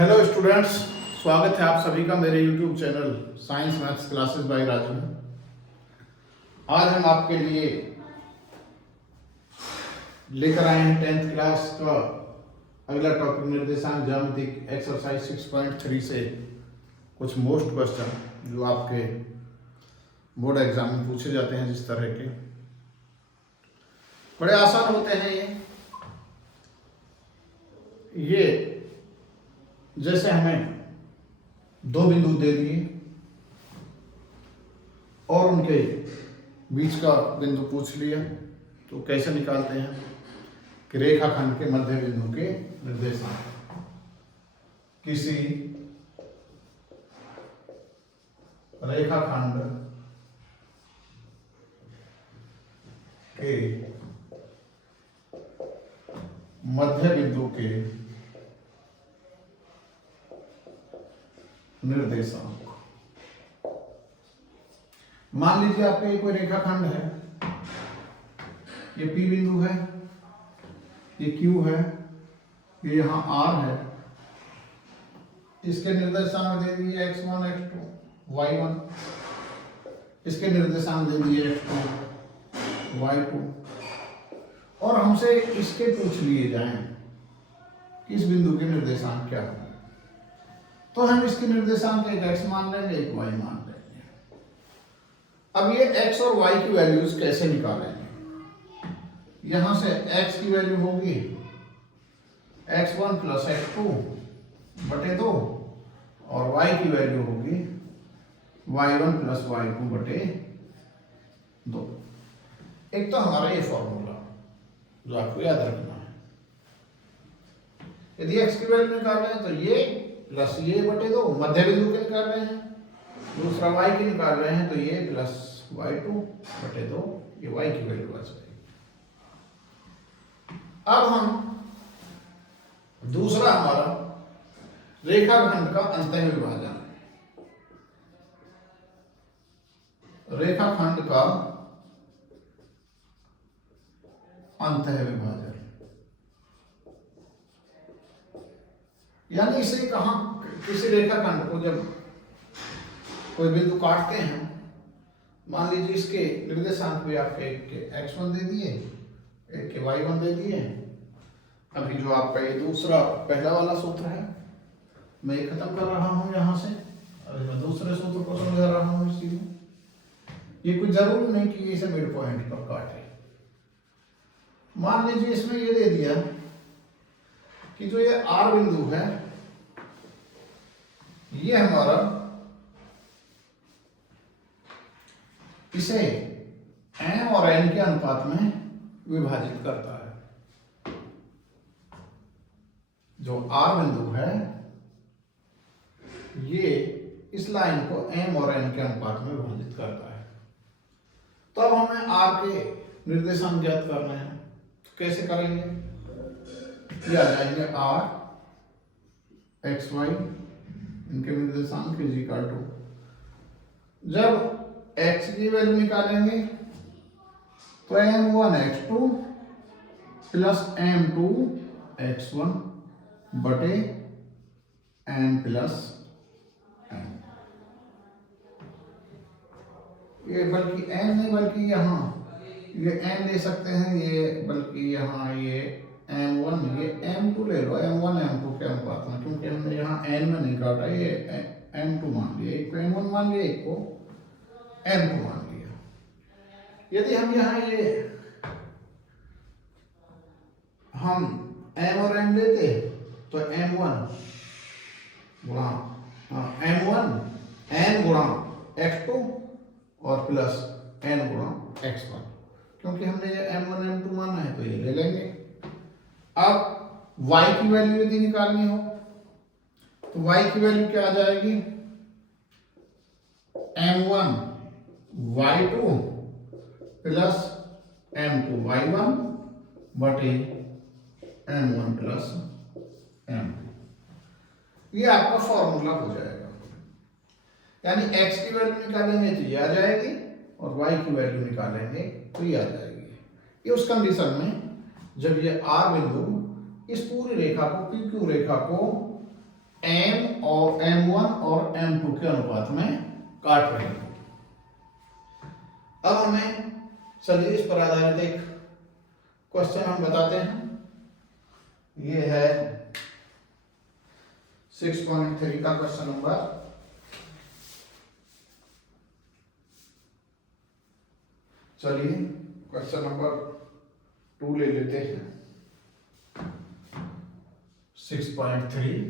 Hello students, स्वागत है आप सभी का मेरे YouTube channel science maths classes bye Raju में। आज हम आपके लिए लेकर आए हैं 10th क्लास का अगला टॉपिक निर्देशांक ज्यामितिक एक्सरसाइज 6.3 से कुछ मोस्ट क्वेश्चन जो आपके बोर्ड एग्जाम में पूछे जाते हैं। जिस तरह के बड़े आसान होते हैं ये जैसे हमें दो बिंदु दे दिए और उनके बीच का बिंदु पूछ लिया, तो कैसे निकालते हैं कि रेखाखंड के मध्य बिंदु के निर्देशांक किसी रेखाखंड के मध्य बिंदु के निर्देशांक। मान लीजिए आपके कोई रेखाखंड है, ये P बिंदु है, ये Q है, ये यहां R है। इसके निर्देशांक दे दिए x1 x2 y1, इसके निर्देशांक दे दिए x2 y2, और हमसे इसके पूछ लिए जाएं कि इस बिंदु के निर्देशांक क्या है, तो हम इसके निर्देशांक एक x मान लेंगे, एक y मान लेंगे। अब ये x और y की वैल्यूज कैसे निकालेंगे? यहां से x की वैल्यू होगी x1 प्लस x2 बटे 2 और y की वैल्यू होगी y1 प्लस y2 बटे 2। एक तो हमारा ये फॉर्मूला जो आपको याद रखना है, यदि x की वैल्यू निकाल रहे हैं तो ये प्लस ये बटे 2 मध्य बिंदु के निकाल रहे हैं, दूसरा y की निकाल रहे हैं तो ये प्लस y2 बटे 2, ये y की वैल्यू आ जाएगी। अब हम दूसरा हमारा रेखाखंड का अंतः विभाजन, रेखाखंड का अंतः विभाजन, यानी इसे कहां किसी रेखाखंड को जब कोई बिंदु काटते हैं, मान लीजिए इसके निर्देशांक भी आपके एक के x1 दे दिए, एक के y1 दे दिए। अभी जो आपका ये दूसरा पहला वाला सूत्र है मैं ये खत्म कर रहा हूं यहां से, अभी मैं दूसरे सूत्र को समझा रहा हूं। इसीलिए ये कोई जरूरी नहीं कि इसे मिड पॉइंट पर काटे। मान लीजिए इसमें ये दे दिया कि जो ये R बिंदु है ये हमारा इसे M और N के अनुपात में विभाजित करता है। जो R बिंदु है ये इस लाइन को M और N के अनुपात में विभाजित करता है। तो अब हमें R के निर्देशांक ज्ञात करने हैं, तो कैसे करेंगे? ये आ जाएंगे R x y, इनके निर्देशांक इज इक्वल टू, जब x की वैल्यू निकालेंगे तो m1 x2 plus m2 x1 बटे m प्लस m। ये बल्कि m नहीं बल्कि यहाँ ये m ले सकते हैं, ये बल्कि यहाँ ये m1 ये m2 ले लो, m1 m2 के अनुपात में, क्योंकि हमने यहाँ n में नहीं काटा, ये m2 मान लिया, एक को m1 मान लिया, एक को m2 मान लिया। यदि हम यहाँ ये हम m और m लेते तो m1 गुणा m1 n गुणा x2 और प्लस n गुणा x1, क्योंकि हमने ये m1 m2 माना है तो ये ले लेंगे। अब y की वैल्यू यदि निकालनी हो तो y की वैल्यू क्या आ जाएगी? m1 y2 plus m2 y1 बटे m1 प्लस m2। ये आपका फॉर्मूला हो जाएगा, यानी x की वैल्यू निकालेंगे तो ये आ जाएगी और y की वैल्यू निकालेंगे तो ये आ जाएगी। ये उस कंडीशन में जब ये R बिंदु इस पूरी रेखा को PQ रेखा को m और m1 और m2 के अनुपात में काट रही है। अब हमें चलिए इस पर आधारित एक क्वेश्चन हम बताते हैं। ये है 6.3 का क्वेश्चन नंबर। चलिए क्वेश्चन नंबर 2 ले लेते हैं। 6.3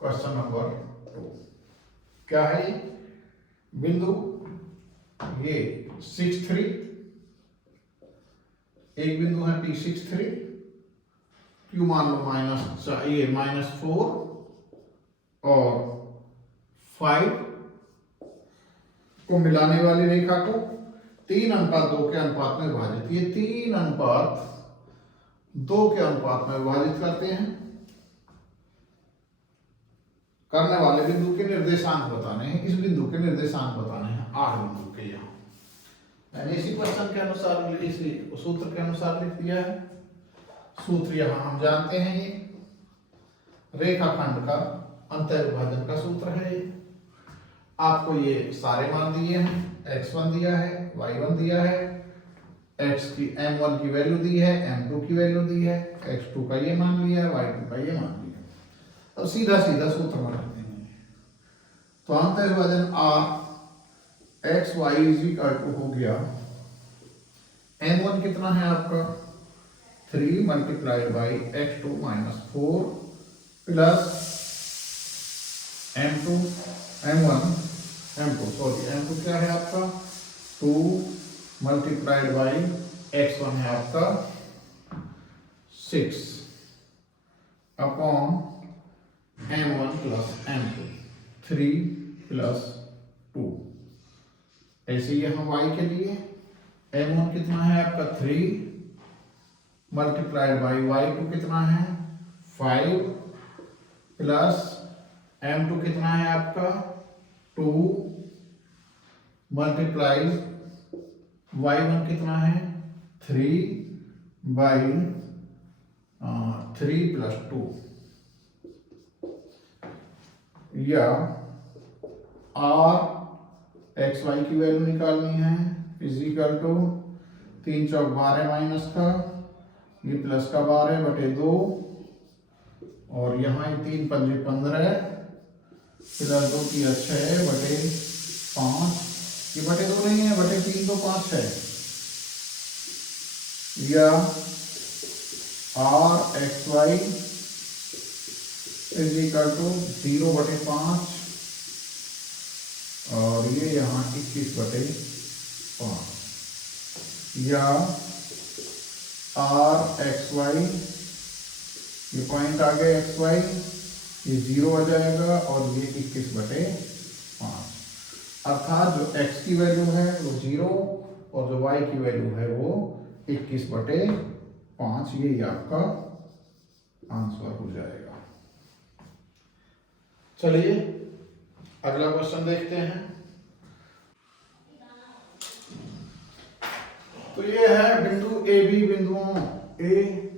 क्वेश्चन नंबर 2 क्या है? बिंदु ये 6,3, एक बिंदु है P6,3, Q मान लो -4 और 5 को मिलाने वाली रेखा को 3:2 के अनुपात में विभाजित, ये 3:2 के अनुपात में विभाजित करते हैं। करने वाले बिंदु के निर्देशांक बताने हैं, इस बिंदु के निर्देशांक बताने हैं R बिंदु के। यहाँ मैंने इसी क्वेश्चन के अनुसार, इसी सूत्र के अनुसार लिख दिया है। सूत्र यहाँ हम जानते हैं, ये रेखाखंड का अंतर विभाजन का सूत्र है। आपको ये सारे मान दिए हैं, x1 दिया है, y1 दिया है, m1 की वैल्यू दी है, m2 की वैल्यू दी है, x2 का ये मान लिया है, y2 का ये मान लिया। अब सीधा सीधा सूत्र बनाते हैं। तो अंतर विभाजन r x y हो गया, m1 कितना है आपका 3 multiplied by x2 -4 plus m2 क्या है आपका 2 मल्टीप्लाइड बाई x1 है आपका 6 upon m1 plus m2 3 plus 2। ऐसे यहाँ y के लिए m1 कितना है आपका 3 मल्टीप्लाइड बाई y2 कितना है 5 प्लस m2 कितना है आपका 2 मल्टीप्लाइड y1 कितना है 3 बाई 3 प्लस 2, या r एक्स वाई की वैल्यू निकालनी है फिजिकल टू 3 चौक 12 माइनस का, ये प्लस का 12 बटे 2 और यहाँ 3 पंजे 15 प्लस 2 की 6 बटे 5, ये बटे 2 नहीं है, बटे 3 तो 5 है, या r x y equal to 0 बटे 5 और ये यहाँ 21 बटे 5, या r एक्स वाई, ये पॉइंट आ गया एक्स वाई, ये 0 आ जाएगा और ये 21 बटे 5, अर्थात जो x की वैल्यू है वो 0 और जो y की वैल्यू है वो 21 बटे 5, ये आपका आंसर हो जाएगा। चलिए अगला क्वेश्चन देखते हैं। तो ये है बिंदु ए बी, बिंदुओं ए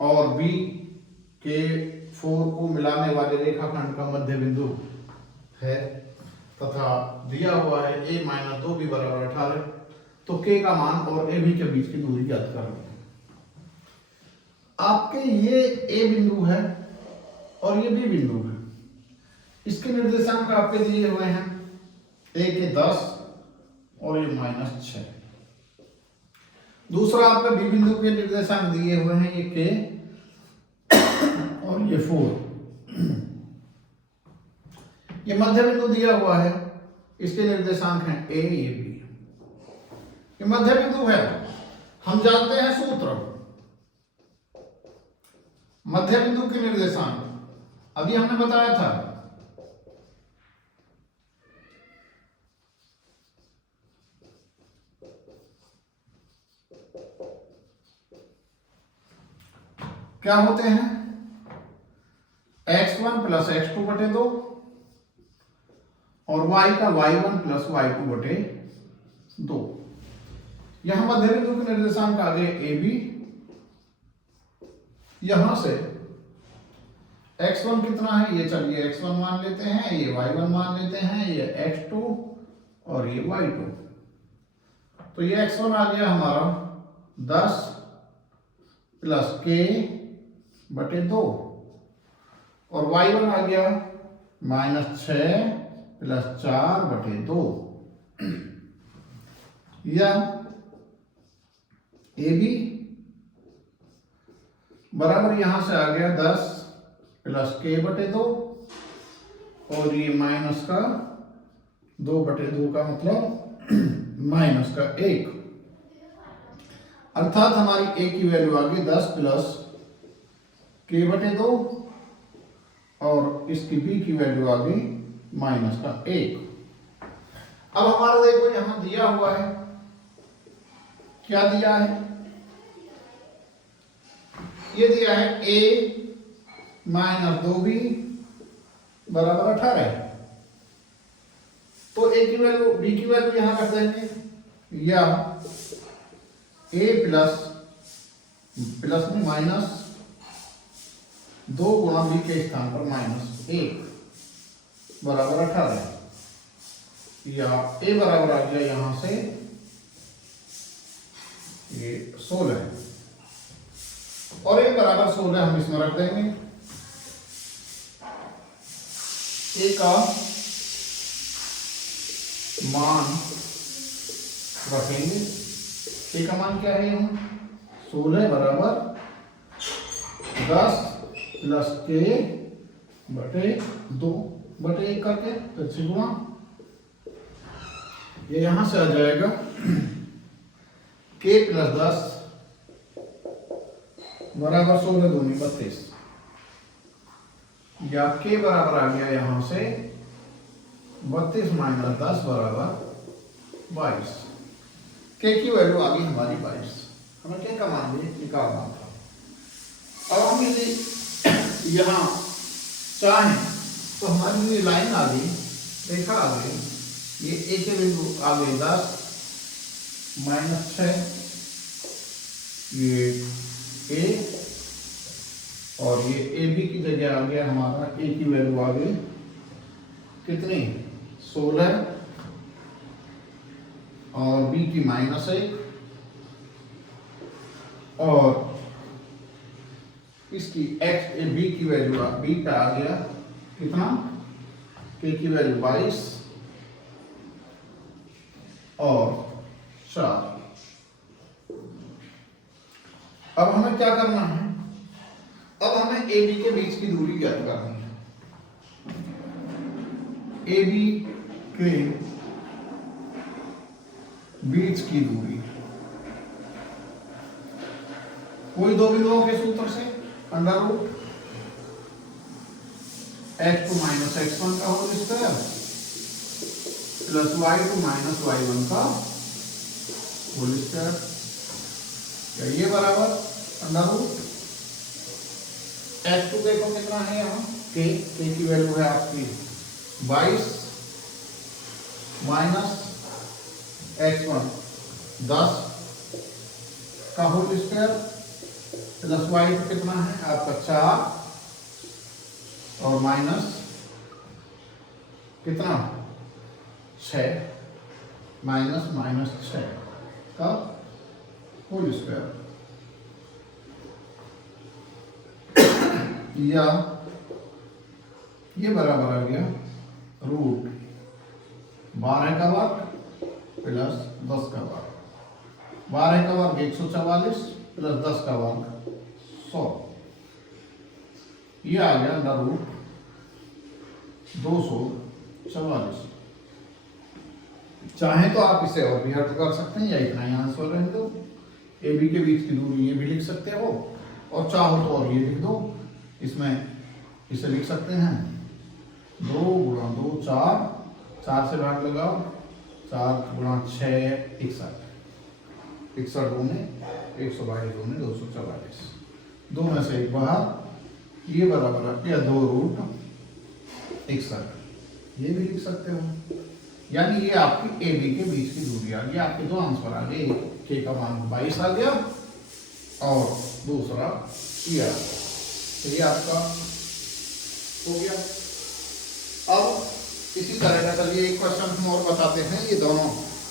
और बी के 4 को मिलाने वाले रेखाखंड का मध्य बिंदु है तथा दिया हुआ है a - 2b बराबर 18। तो k का मान और ए बी के बीच की दूरी ज्ञात करनी है। आपके ये a बिंदु है और ये b बिंदु है, इसके निर्देशांक आपके दिए हुए हैं a के 10 और ये -6। दूसरा आपका b बिंदु के निर्देशांक दिए हुए हैं ये k और ये 4। ये मध्य बिंदु दिया हुआ है, इसके निर्देशांक हैं a, ये b। ये मध्य बिंदु है, हम जानते हैं सूत्र मध्य बिंदु के निर्देशांक, अभी हमने बताया था। क्या होते हैं x1 प्लस x2 बटे 2 और y का y1 प्लस y2 बटे 2। यहां मध्य बिंदु के निर्देशांक आ गए a b यहां से x1 कितना है, ये चलिए x1 मान लेते हैं, ये y1 मान लेते हैं, ये x2 और ये y2। तो ये x1 आ गया हमारा 10 प्लस k बटे 2 और y1 आ गया -6 प्लस 4 बटे 2 या AB बराबर यहां से आ गया 10 प्लस k बटे 2 और ये माइनस का 2 बटे 2 का मतलब माइनस का 1, अर्थात हमारी a की वैल्यू आ गई 10 प्लस k बटे 2 और इसकी b की वैल्यू आ गई माइनस का 1। अब हमारा देखो यहां दिया हुआ है, क्या दिया है, ये दिया है a माइनस 2b बराबर 18। तो a की वैल्यू b की वैल्यू यहां रख देंगे, या a प्लस में माइनस 2 गुणा b के स्थान पर -1 बराबर 18, या a बराबर आ गया यहां से ये 16 और a बराबर 16 हम इसमें रख देंगे। a का मान रखेंगे, a का मान क्या है, यहाँ 16 बराबर 10 प्लस k बटे 2 बटे 1 करके फिर से गुणा, ये यहां से आ जाएगा k प्लस 10 बराबर 16 दूनी 32, या k बराबर आ गया यहां से 32 माइनस 10 बराबर 22। k की वैल्यू आ गई हमारी 22, हमें k का मान भी निकालना था। अब हम यदि यहाँ चाहें तो हमारी ये लाइन आ गई, रेखा आ गई, ये a के बिंदु आ गई 10 माइनस 6, ये a और ये ab की जगह आ गया हमारा a की वैल्यू आ गई कितनी 16 और b की -1 और इसकी b की वैल्यू b का आ गया कितना, k की वैल्यू 22 और 4। अब हमें क्या करना है, अब हमें AB के बीच की दूरी ज्ञात करनी है। AB के बीच की दूरी कोई दो बिंदुओं के सूत्र से under root x2 minus x1 का whole square plus y2 minus y1 का होल स्क्वायर, या ये बराबर अंडर रूट x2 देखो कितना है यहाँ k की वैल्यू है आपकी 22 माइनस x1 10 का होल स्क्वायर प्लस y2 कितना है आपका 4 और माइनस कितना 6 माइनस 6 का होल स्क्वायर, या ये बराबर आ गया रूट 12 का वर्ग प्लस 10 का वर्ग, 12 का वर्ग 144 प्लस 10 का वर्ग 100, ये आ गया अंडर रूट 244। चाहे तो आप इसे और भी हट कर सकते हैं या इतना ही आंसर रहने दो, ए बी के बीच की दूरी ये भी लिख सकते हो और चाहो तो और ये लिख दो, इसमें इसे लिख सकते हैं 2 गुणा 2 4, 4 से भाग लगाओ, 4 गुणा 6 61, 61 दूने 122 दूने 244, 2 में से 1 बाहर, ये बराबर आ गया 2 रूट 61, ये भी लिख सकते हो। यानी ये आपकी ए बी के बीच की दूरी आ गई, आपके दो आंसर आ गए, के का मान 22 आ गया और दूसरा ये, तो ये आपका हो गया। अब इसी तरह का चलिए एक क्वेश्चन हम और बताते हैं। ये दोनों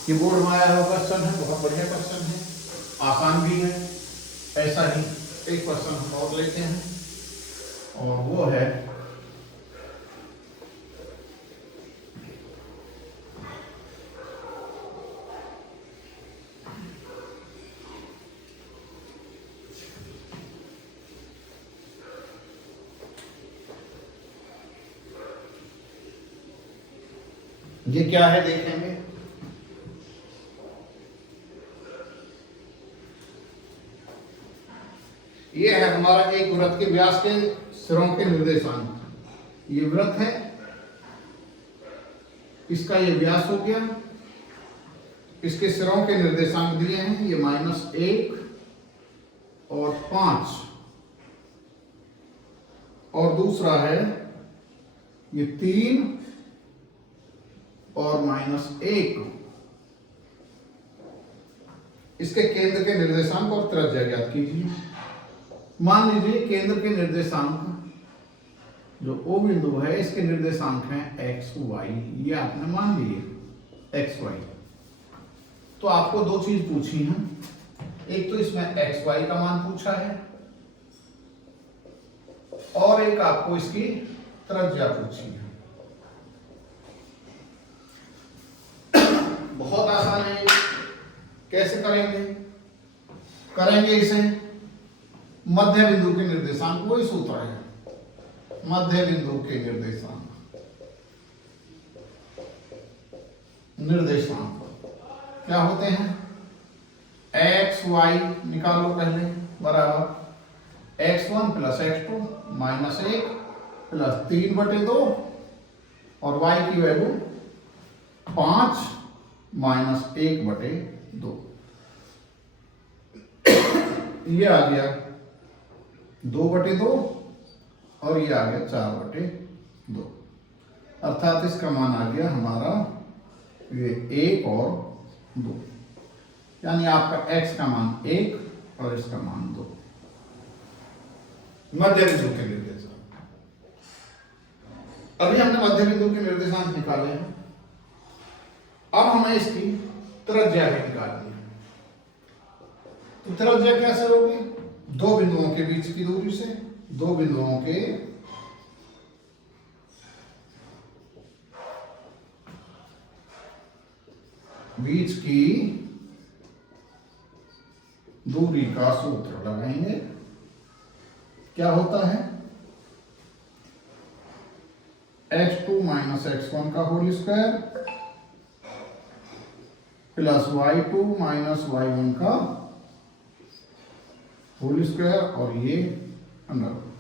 ये बोर्ड में आया हुआ क्वेश्चन है, बहुत बढ़िया क्वेश्चन है, आसान भी है। ऐसा ही एक क्वेश्चन हम और लेते हैं और वो है ये क्या है देखेंगे। ये है हमारा एक वृत्त के व्यास के सिरों के निर्देशांक। ये वृत्त है, इसका ये व्यास हो गया, इसके सिरों के निर्देशांक दिए हैं, ये -1 और 5, और दूसरा है ये 3 और -1। इसके केंद्र के निर्देशांक और त्रिज्या ज्ञात कीजिए। मान लीजिए केंद्र के निर्देशांक जो O बिंदु है, इसके निर्देशांक हैं x y, ये आपने मान लिए x y। तो आपको दो चीज पूछी हैं, एक तो इसमें x y का मान पूछा है और एक आपको इसकी त्रिज्या पूछी है। बहुत आसान है। कैसे करेंगे? करेंगे इसे मध्य बिंदु के निर्देशांक, वही सूत्र है, मध्य बिंदु के निर्देशांक क्या होते हैं? x y निकालो पहले, बराबर x1 + x2 -1 + 3/2 और y की वैल्यू 5 - 1/2। ये आ गया 2/2 और ये आ गया 4/2, अर्थात इसका मान आ गया हमारा ये 1 और 2, यानी आपका x का मान 1 और इसका मान 2। मध्य बिंदु के निर्देशांक, अभी हमने मध्य बिंदु के निर्देशांक निकाले हैं, अब हमें इसकी त्रिज्या भी निकालनी है। तो त्रिज्या कैसे होगी? दो बिंदुओं के बीच की दूरी से, दो बिंदुओं के बीच की दूरी का सूत्र लगाएंगे। क्या होता है? x2 - x1 का whole square plus y2 - y1 का होल स्क्वायर और ये अंडर रूट।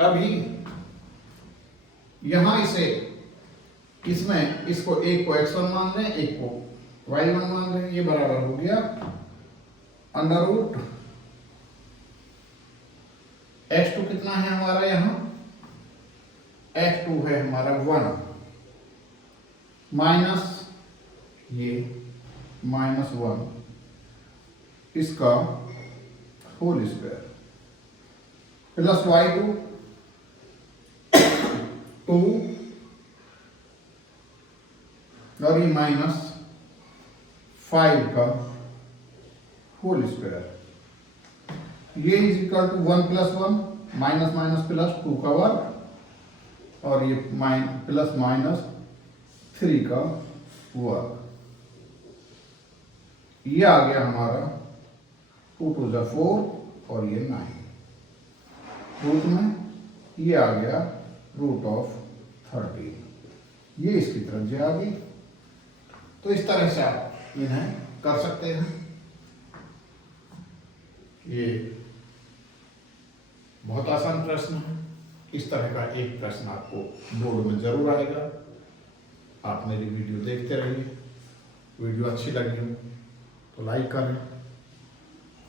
अभी यहां इसे, इसमें इसको एक को x1 मान लें, एक को y1 मान लें, ये बराबर हो गया अंडर रूट x2 कितना है हमारा यहां? x2 है हमारा 1 माइनस ये -1 इसका होल स्क्वायर प्लस y2 2 और ये -5 का होल स्क्वायर, ये is equal to 1 + 1 minus minus plus 2 का वर्ग और ये प्लस माइनस 3 का वर्ग। ये आ गया हमारा 2 × 2 = 4 और ये 9 रूट में, ये आ गया √13। ये इसकी त्रिज्या आ गई। तो इस तरह से आप इन्हें कर सकते हैं। ये बहुत आसान प्रश्न है। इस तरह का एक प्रश्न आपको बोर्ड में जरूर आएगा। आप मेरी वीडियो देखते रहिए। वीडियो अच्छी लगी हो तो लाइक करें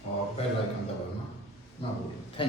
और बेल आइकन दबाना ना भूलें। Thank you.